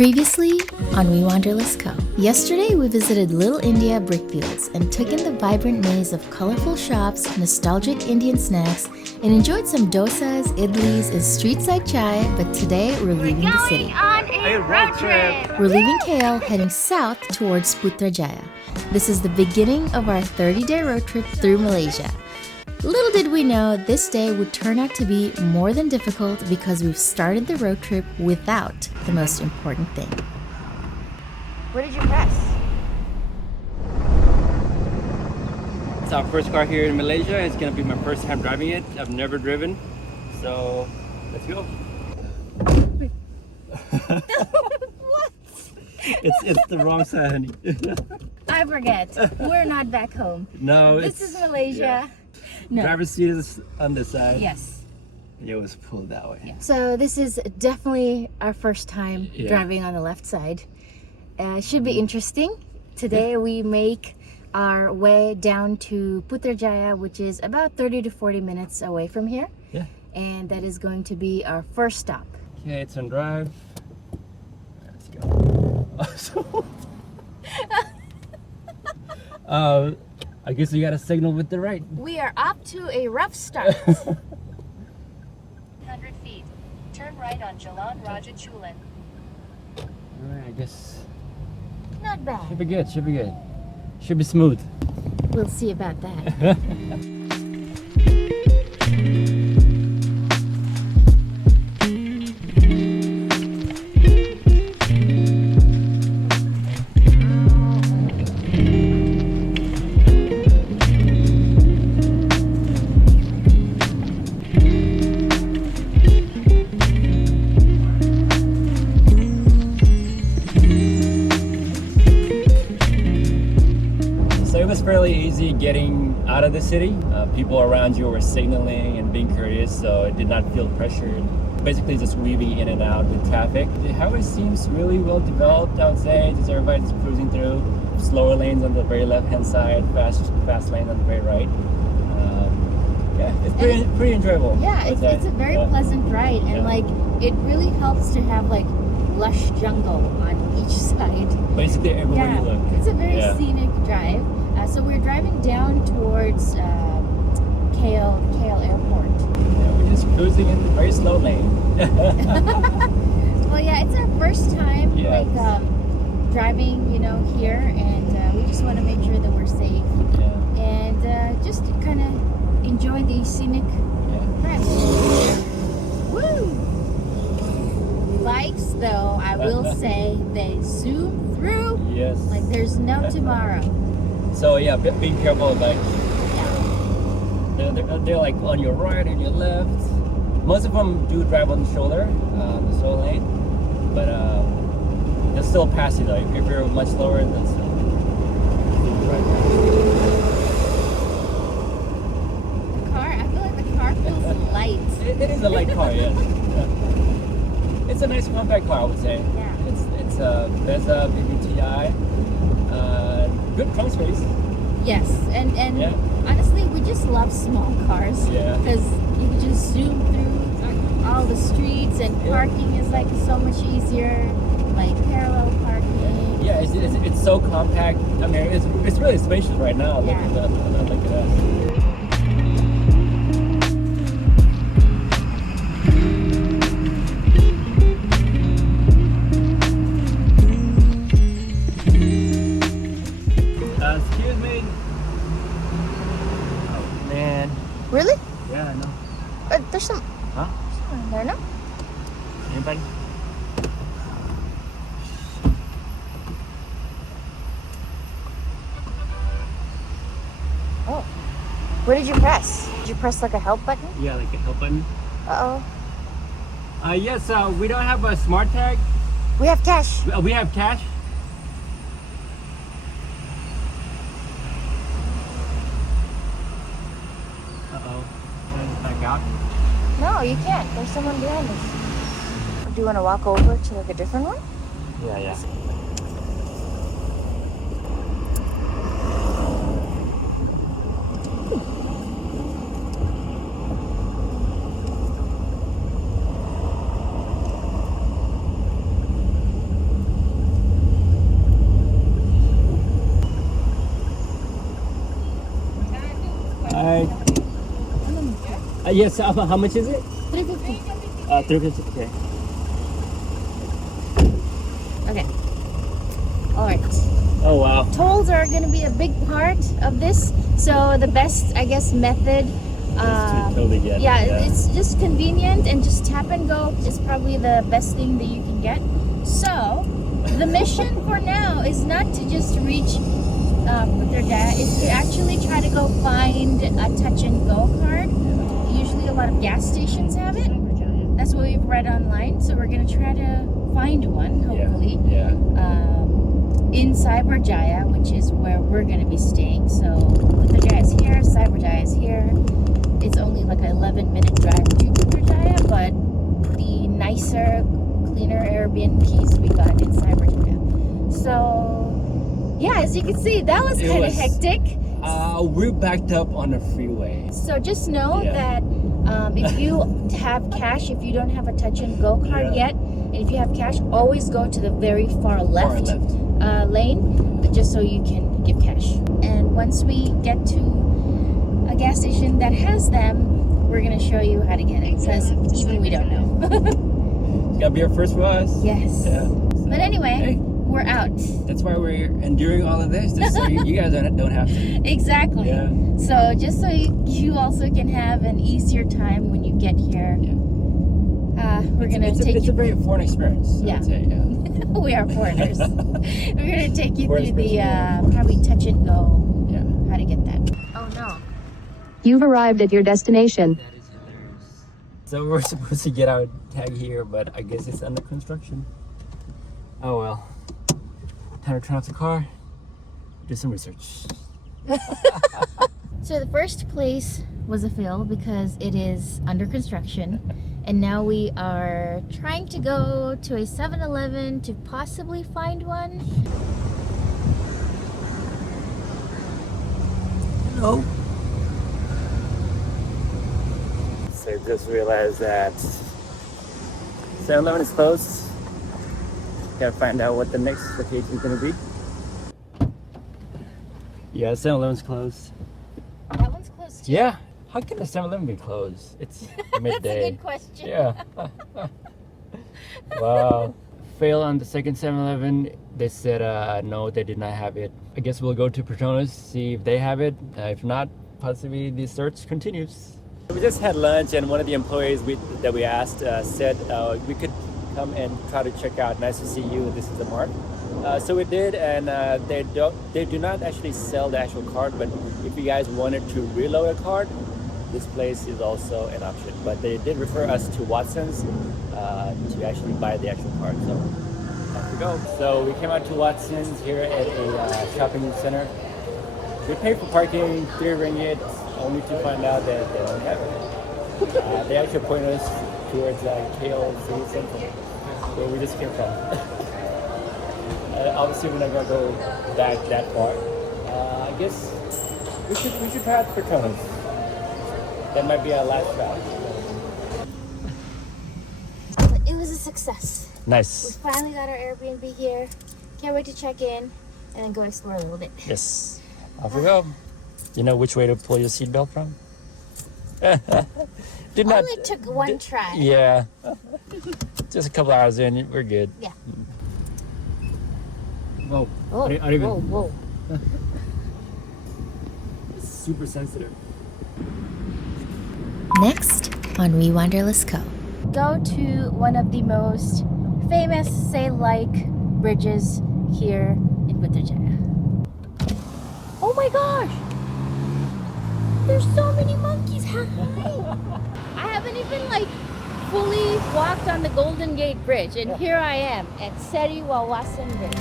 Previously on WeWanderlustCo. Yesterday we visited Little India brickfields and took in the vibrant maze of colorful shops, nostalgic Indian snacks, and enjoyed some dosas, idlis, and street-side chai, but today we're leaving the city. On a road trip! We're leaving KL heading south towards Putrajaya. This is the beginning of our 30-day road trip through Malaysia. Little did we know this day would turn out to be more than difficult because we've started the road trip without the most important thing. What did you press? It's our first car here in Malaysia. It's gonna be my first time driving it. I've never driven, so let's go. What? It's the wrong side, honey. I forget. We're not back home. No, This is Malaysia. Yeah. No. Driver's seat is on this side. Yes. It was pulled that way. Yeah. So this is definitely our first time driving on the left side. Should be interesting. Today we make our way down to Putrajaya, which is about 30 to 40 minutes away from here. Yeah. And that is going to be our first stop. Okay, it's on drive. Let's go. I guess you got to signal with the right. We are up to a rough start. 100 feet. Turn right on Jalan Raja Chulan. Alright, I guess Not bad. should be good. Should be good. Should be smooth. We'll see about that. Fairly easy getting out of the city. People around you were signaling and being courteous, so it did not feel pressured. Basically just weaving in and out with traffic. The highway seems really well developed, I would say. Just everybody's cruising through. Slower lanes on the very left hand side, fast lanes on the very right. Yeah, it's pretty enjoyable. Yeah, it's a very pleasant ride, and like it really helps to have like lush jungle on each side. Basically everywhere you look. It's a very scenic drive. So we're driving down towards KL Airport. Yeah, we're just cruising in a very slow lane. Well, yeah, it's our first time driving, here, and we just want to make sure that we're safe and just kind of enjoy the scenic trip. Woo! Bikes, though, I will say they zoom through like there's no tomorrow. So yeah, be careful. Like they're like on your right and your left. Most of them do drive on the shoulder, the slow lane, but they'll still pass you though. If you're much slower, they'll still drive past you. The car, I feel like the car feels light. It is a light car, yes. Yeah. It's a nice compact car, I would say. Yeah. It's a Beza BBTI. Good trunk space. Yes, and honestly, we just love small cars because you can just zoom through all the streets, and parking is like so much easier, like parallel parking. Yeah, it's so compact. I mean, it's really spacious right now. Look at that. Look at that. Excuse me. Oh man. Really? Yeah, I know. There's some. Huh? Someone there, no? Anybody? Oh. What did you press? Did you press like a help button? Yeah, like a help button. Uh-oh. Yes, we don't have a smart tag. We have cash. We have cash. Uh-oh. Can I back out? No, you can't. There's someone behind us. Do you want to walk over to like a different one? Yeah. Yes, how much is it? 350. 350. Okay. Okay. All right. Oh wow. Tolls are going to be a big part of this. So the best, I guess, method. Totally get. Yeah, it's just convenient and just tap and go is probably the best thing that you can get. So the mission for now is not to just reach Putrajaya, is to actually try to go find a touch and go card. Usually a lot of gas stations have it. That's what we've read online. So we're going to try to find one, hopefully. Yeah. In Cyberjaya, which is where we're going to be staying. So Putrajaya is here, Cyberjaya is here. It's only like an 11-minute drive to Putrajaya, but the nicer, cleaner Airbnbs we got in Cyberjaya. So, yeah, as you can see, that was kind of hectic. We're backed up on the freeway. So just know that if you have cash, if you don't have a touch and go card yet, and if you have cash, always go to the very far left. Lane, just so you can give cash. And once we get to a gas station that has them, we're gonna show you how to get it, because even we don't know. It's gotta be our first for us. Yes. Yeah. So, But anyway, we're out. That's why we're enduring all of this, just so you guys don't have to. Exactly. Yeah. So just so you also can have an easier time when you get here. Yeah. We're gonna take It's you. a very foreign experience. Yeah. I would say, yeah. We are foreigners. We're gonna take you through the probably touch and go. Yeah. How to get that? Oh no. You've arrived at your destination. That is hilarious. So we're supposed to get our tag here, but I guess it's under construction. Oh well. Time to turn off the car. Do some research. So the first place was a fail because it is under construction. And now we are trying to go to a 7-Eleven to possibly find one. Hello. So I just realized that 7-Eleven is closed. Gotta find out what the next location is gonna be. Yeah, 7-Eleven's closed. That one's close too. Yeah. How can the 7-Eleven be closed? It's midday. That's a good question. Yeah. Wow. Fail on the second 7-Eleven. They said no, they did not have it. I guess we'll go to Petronas, see if they have it. If not, possibly the search continues. We just had lunch, and one of the employees that we asked said we could come and try to check out. Nice to see you. This is the mark. So we did, and they do not actually sell the actual card. But if you guys wanted to reload a card, this place is also an option. But they did refer us to Watson's to actually buy the actual card. So off we go. So we came out to Watson's here at a shopping center. We paid for parking, 3 ringgit, only to find out that they don't have it. They actually pointed us towards KL City Center, where we just came from. Obviously, we're not gonna go back that far. I guess we should try out Petronas. That might be our last stop. It was a success. We Nice. finally got our Airbnb here. Can't wait to check in and then go explore a little bit. Yes. Off we go. You know which way to pull your seatbelt from? Did not. Only took one try. Yeah. Just a couple hours in, we're good. Yeah. Whoa. Oh, whoa. It's super sensitive. Next on WeWanderlustCo. Go to one of the most famous, bridges here in Putrajaya. Oh my gosh! There's so many monkeys! Hi! I haven't even fully walked on the Golden Gate Bridge, and here I am at Seri Wawasan Bridge.